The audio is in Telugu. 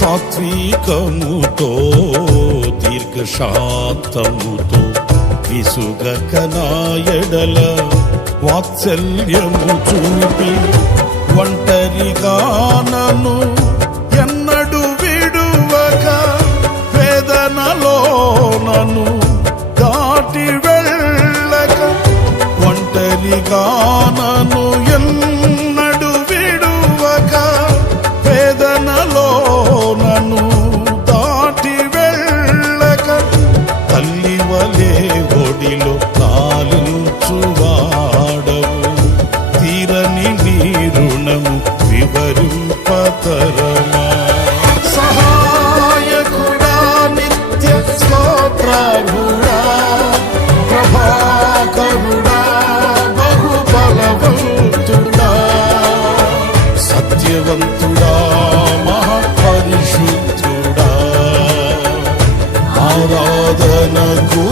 సాత్వికముతో దీర్ఘశాంతముతో విసుగక నా ఎడల వాత్సల్యము చూపి ఒంటరిగా నన్ను ఎన్నడు విడువక వేదనలో నన్ను దాటి వెళ్ళక ఒంటరిగా నన్ను ఎన్నడు విడువక వేదనలో నన్ను దాటి వెళ్ళక తల్లి వలే ఒడిలో తాలించువాడవు తీరని నీ రుణము వివరింపతరమా సహాయకుడా నిత్య స్తోత్రార్హుడా ప్రభాకరుడా బహుబలవంతుడా సత్యవంతుడా మహాపరిశుద్ధుడా ఆరాధనకు